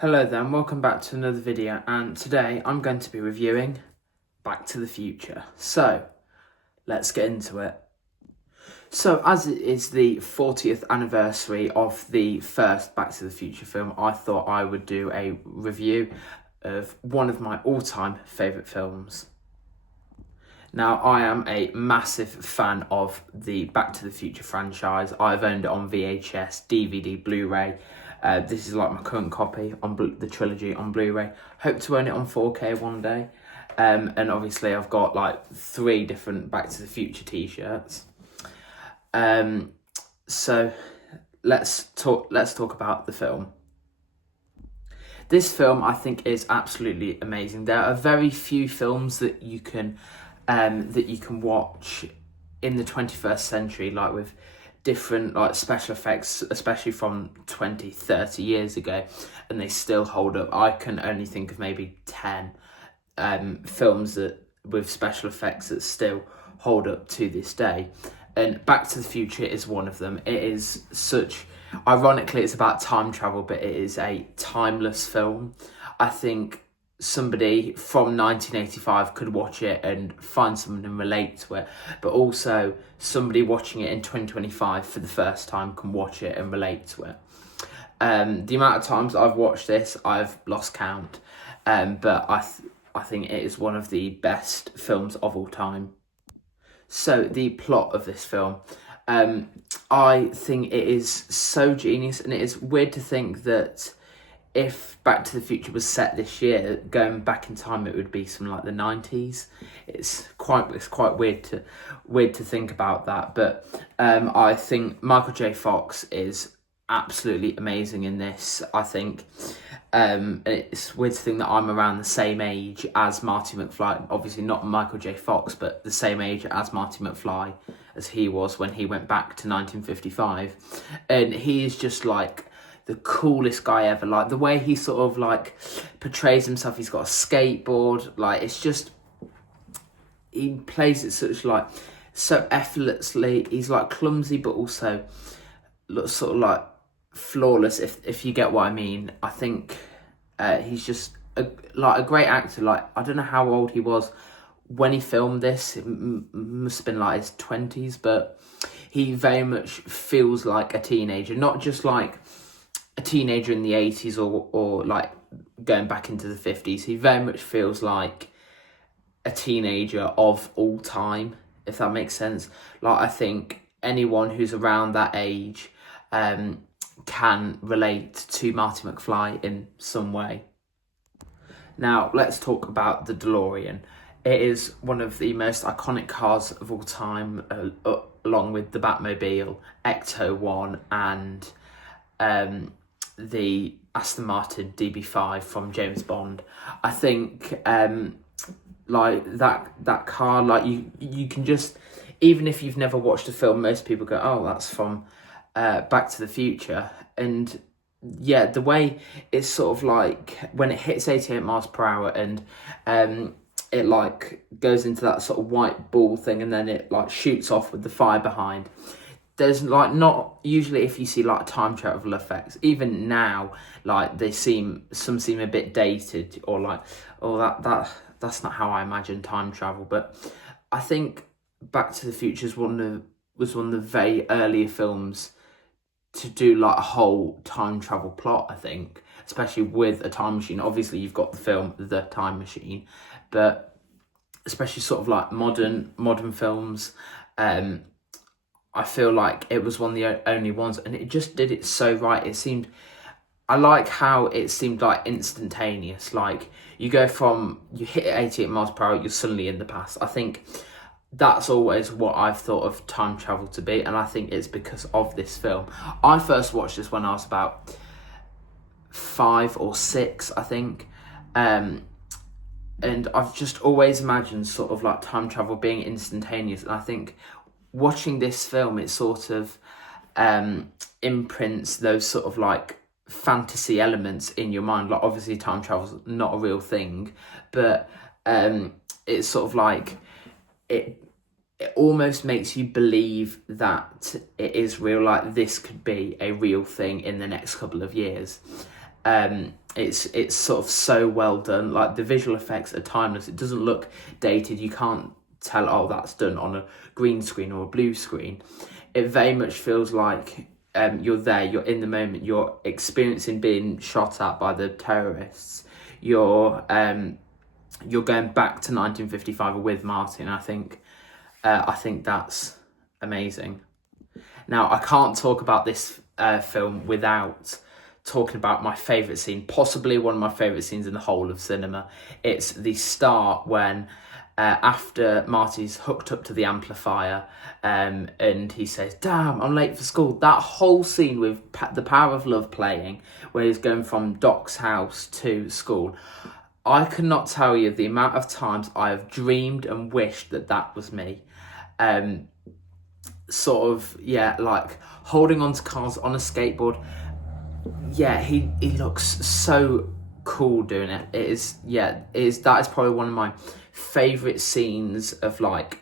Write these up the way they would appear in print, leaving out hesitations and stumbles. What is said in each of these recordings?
Hello there and welcome back to another video, and today I'm going to be reviewing Back to the Future. So let's get into it. So as it is the 40th anniversary of the first Back to the Future film, I thought I would do a review of one of my all-time favourite films. Now, I am a massive fan of the Back to the Future franchise. I've owned it on VHS, DVD, Blu-ray. This is like my current copy on the trilogy on Blu-ray. Hope to own it on 4K one day. And obviously I've got like 3 different Back to the Future t-shirts. So let's talk about the film. This film, I think, is absolutely amazing. There are very few films that you can watch in the 21st century, like with different like special effects, especially from 20, 30 years ago, and they still hold up. I can only think of maybe 10 films that with special effects that still hold up to this day. And Back to the Future is one of them. It is ironically, it's about time travel, but it is a timeless film. I think somebody from 1985 could watch it and find something and relate to it, but also somebody watching it in 2025 for the first time can watch it and relate to it. The amount of times I've watched this, I've lost count, but I think it is one of the best films of all time. So the plot of this film, I think it is so genius, and it is weird to think that if Back to the Future was set this year, going back in time, it would be something like the 90s. It's quite weird to think about that, but I think Michael J. Fox is absolutely amazing in this. I think it's weird to think that I'm around the same age as Marty McFly. Obviously not Michael J. Fox, but the same age as Marty McFly as he was when he went back to 1955. And he is just like the coolest guy ever. Like the way he sort of like portrays himself, he's got a skateboard. Like it's just, he plays it such like so effortlessly. He's like clumsy, but also looks sort of like flawless, if you get what I mean. I think he's just a great actor. Like I don't know how old he was when he filmed this. It must have been like his 20s, but he very much feels like a teenager, not just like a teenager in the 80s or like going back into the 50s. He very much feels like a teenager of all time, if that makes sense. Like I think anyone who's around that age can relate to Marty McFly in some way. Now, let's talk about the DeLorean. It is one of the most iconic cars of all time, along with the Batmobile, Ecto-1, and the Aston Martin DB5 from James Bond. I think like that car, like you can just, even if you've never watched a film, most people go, oh, that's from Back to the Future. And yeah, the way it's sort of like when it hits 88 miles per hour and it like goes into that sort of white ball thing, and then it like shoots off with the fire behind. There's like not usually, if you see like time travel effects, even now, like some seem a bit dated, or like, oh that's not how I imagine time travel. But I think Back to the Future was one of the very earlier films to do like a whole time travel plot, I think, especially with a time machine. Obviously you've got the film The Time Machine, but especially sort of like modern films, I feel like it was one of the only ones, and it just did it so right. I like how it seemed like instantaneous. Like you hit 88 miles per hour, you're suddenly in the past. I think that's always what I've thought of time travel to be, and I think it's because of this film. I first watched this when I was about 5 or 6, I think, and I've just always imagined sort of like time travel being instantaneous, and I think watching this film, it sort of imprints those sort of like fantasy elements in your mind. Like obviously time travel's not a real thing, but it's sort of like it almost makes you believe that it is real, like this could be a real thing in the next couple of years. it's sort of so well done. Like the visual effects are timeless. It doesn't look dated. You can't tell, oh, that's done on a green screen or a blue screen. It very much feels like you're there, you're in the moment, you're experiencing being shot at by the terrorists. You're going back to 1955 with Martin. I think that's amazing. Now, I can't talk about this film without talking about my favourite scene, possibly one of my favourite scenes in the whole of cinema. It's the start when, after Marty's hooked up to the amplifier, and he says, "Damn, I'm late for school." That whole scene with The Power of Love playing, where he's going from Doc's house to school, I could not tell you the amount of times I have dreamed and wished that was me. Sort of, yeah, like holding onto cars on a skateboard. Yeah, he looks so cool doing it. That is probably one of my favourite scenes of like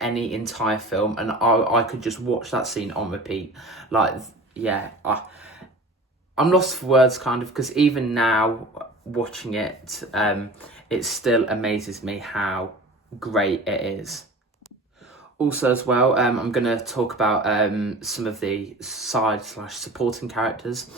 any entire film, and I could just watch that scene on repeat. Like, yeah, I'm lost for words kind of, because even now watching it, it still amazes me how great it is. Also as well, I'm going to talk about some of the side/supporting characters.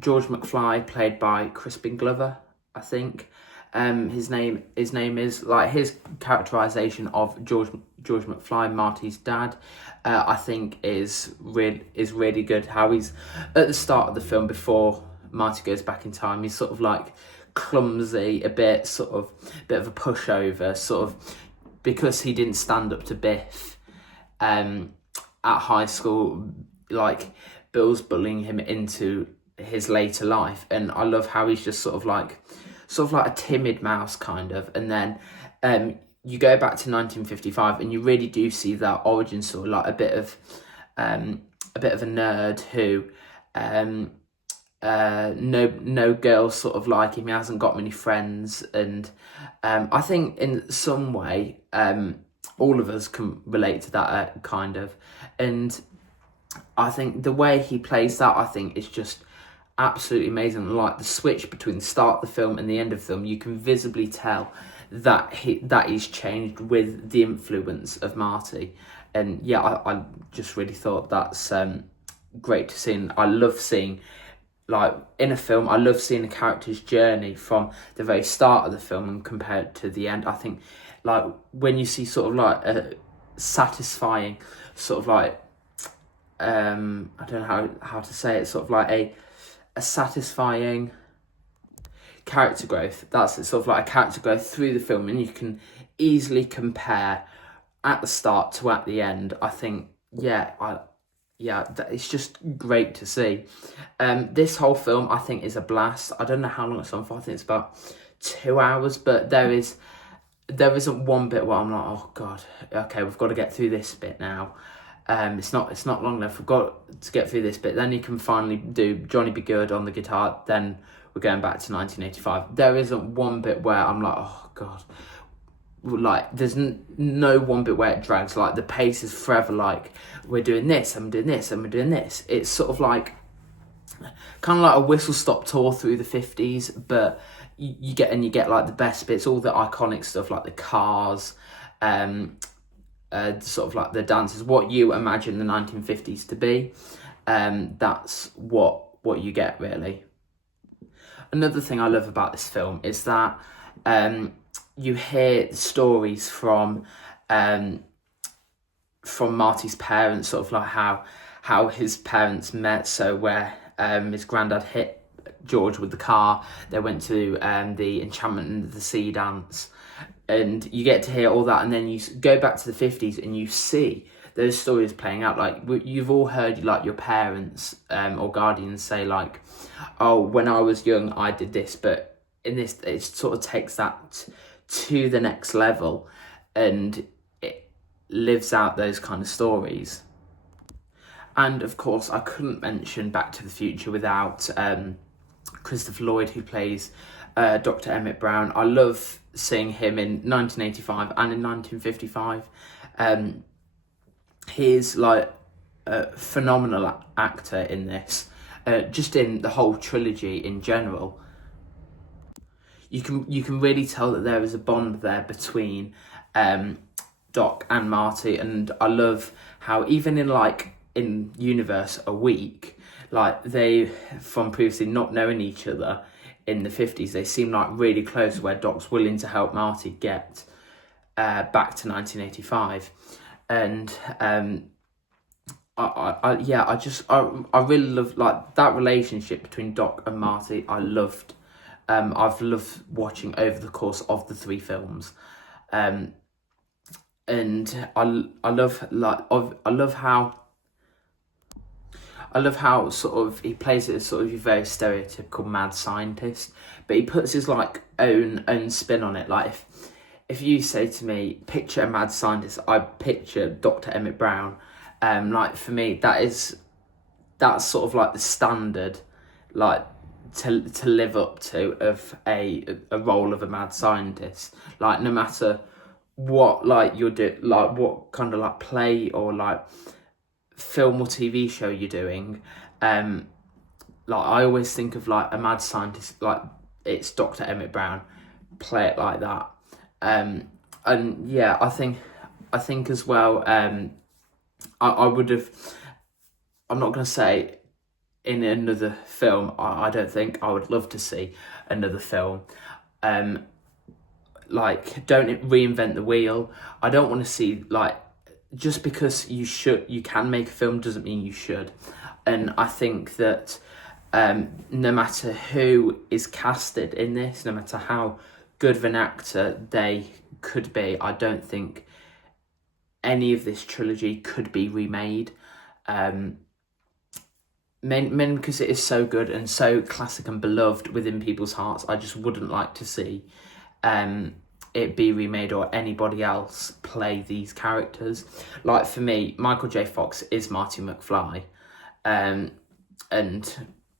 George McFly, played by Crispin Glover, I think. His name is, like, his characterisation of George McFly, Marty's dad, I think is really good. How he's at the start of the film, before Marty goes back in time, he's sort of like clumsy, a bit of a pushover, sort of, because he didn't stand up to Biff at high school. Like, Bill's bullying him into his later life, and I love how he's just sort of like a timid mouse kind of, and then you go back to 1955 and you really do see that origin story, like a bit of a nerd who no girls sort of like him. He hasn't got many friends, and I think in some way all of us can relate to that kind of, and I think the way he plays that, I think, is just absolutely amazing. Like the switch between the start of the film and the end of the film, you can visibly tell that he's changed with the influence of Marty, and yeah, I just really thought that's great to see. And I love seeing, like, in a film, I love seeing a character's journey from the very start of the film and compared to the end. I think, like, when you see sort of like a satisfying sort of like, I don't know how to say it, sort of like a satisfying character growth. That's it, sort of like a character growth through the film, and you can easily compare at the start to at the end. I think, it's just great to see. This whole film, I think, is a blast. I don't know how long it's on for. I think it's about 2 hours, but there isn't one bit where I'm like, oh god, okay, we've got to get through this bit now. It's not long enough. We've got to get through this bit. Then you can finally do Johnny B. Good on the guitar. Then we're going back to 1985. There isn't one bit where I'm like, oh god. Like, there's no one bit where it drags. Like, the pace is forever like, we're doing this, and we're doing this, and we're doing this. It's sort of like, kind of like a whistle-stop tour through the 50s, but you get like the best bits, all the iconic stuff, like the cars, sort of like the dances, what you imagine the 1950s to be. That's what you get, really. Another thing I love about this film is that you hear stories from Marty's parents, sort of like how his parents met. So where his granddad hit George with the car, they went to the Enchantment and the Sea dance, and you get to hear all that, and then you go back to the 50s and you see those stories playing out. Like, you've all heard, like, your parents or guardians say, like, oh, when I was young I did this, but in this it sort of takes that to the next level, and it lives out those kind of stories. And of course, I couldn't mention Back to the Future without Christopher Lloyd, who plays Dr. Emmett Brown. I love seeing him in 1985 and in 1955. He's like a phenomenal actor in this. just in the whole trilogy in general. You can really tell that there is a bond there between Doc and Marty, and I love how even in Universe a Week, like they, from previously not knowing each other in the 50s, they seem like really close, where Doc's willing to help Marty get back to 1985. And I really love like that relationship between Doc and Marty. I've loved watching over the course of the 3 films. And I love how sort of he plays it as sort of a very stereotypical mad scientist, but he puts his like own spin on it. Like if you say to me, picture a mad scientist, I picture Dr. Emmett Brown. Like for me, that's sort of like the standard, like to live up to of a role of a mad scientist. Like no matter what like you're doing, like what kind of like play or like film or TV show you're doing, like I always think of like a mad scientist, like it's Dr. Emmett Brown, play it like that. And yeah, I think as well, I would have, I'm not going to say in another film, I don't think I would love to see another film. Like, don't reinvent the wheel. I don't want to see, like, just because you can make a film doesn't mean you should. And I think that no matter who is casted in this, no matter how good of an actor they could be, I don't think any of this trilogy could be remade. Mainly because it is so good and so classic and beloved within people's hearts. I just wouldn't like to see it be remade or anybody else play these characters. Like for me, Michael J. Fox is Marty McFly, and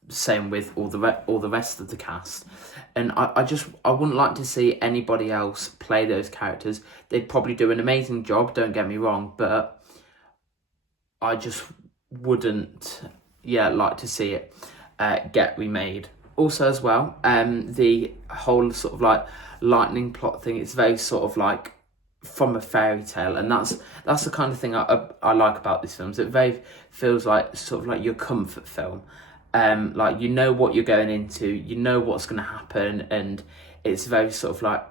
same with all the rest of the cast. And I wouldn't like to see anybody else play those characters. They'd probably do an amazing job, don't get me wrong, but I just wouldn't like to see it get remade. Also as well, the whole sort of like lightning plot thing, it's very sort of like from a fairy tale, and that's the kind of thing I like about these films. It very feels like sort of like your comfort film. Like you know what you're going into, you know what's going to happen, and it's very sort of like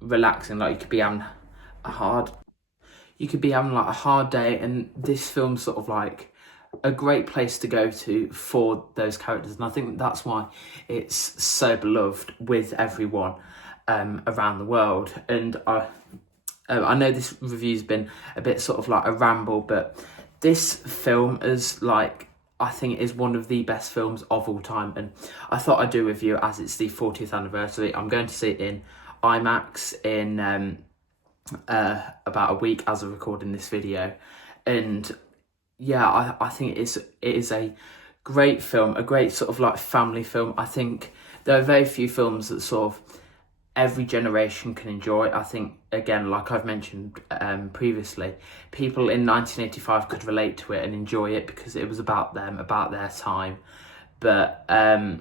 relaxing. Like you could be having a hard day, and this film's sort of like a great place to go to for those characters, and I think that's why it's so beloved with everyone around the world. And I know this review's been a bit sort of like a ramble, but this film is like, I think it is one of the best films of all time, and I thought I'd do a review as it's the 40th anniversary. I'm going to see it in IMAX in about a week as of recording this video, and yeah, I think it is a great film, a great sort of like family film. I think there are very few films that sort of every generation can enjoy. I think, again, like I've mentioned previously, people in 1985 could relate to it and enjoy it because it was about them, about their time. But I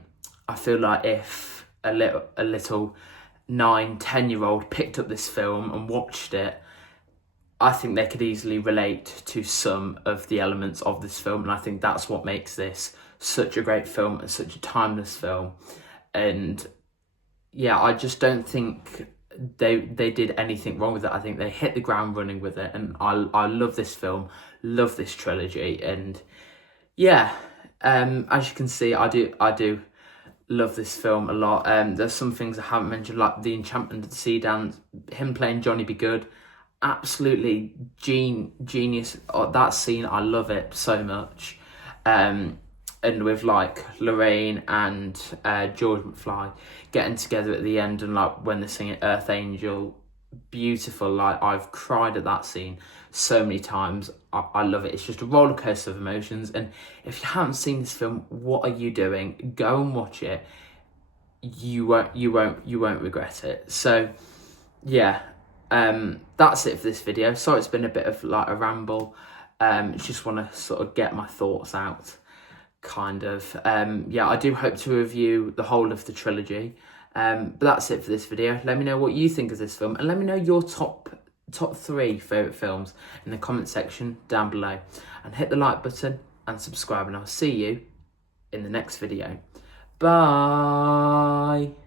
feel like if a little 9-10-year-old picked up this film and watched it, I think they could easily relate to some of the elements of this film, and I think that's what makes this such a great film and such a timeless film. And yeah, I just don't think they did anything wrong with it. I think they hit the ground running with it, and I love this film, love this trilogy, and yeah, as you can see, I do love this film a lot. There's some things I haven't mentioned, like the Enchantment of the Sea Dance, him playing Johnny B. Good, absolutely genius. That scene, I love it so much. And with like Lorraine and George McFly getting together at the end, and like when they're singing Earth Angel, beautiful. Like I've cried at that scene so many times. I love it. It's just a roller coaster of emotions. And if you haven't seen this film, what are you doing? Go and watch it. You won't regret it. So yeah, that's it for this video. Sorry, it's been a bit of like a ramble. Just want to sort of get my thoughts out, kind of. Yeah, I do hope to review the whole of the trilogy. But that's it for this video. Let me know what you think of this film, and let me know your top 3 favourite films in the comment section down below. And hit the like button and subscribe, and I'll see you in the next video. Bye!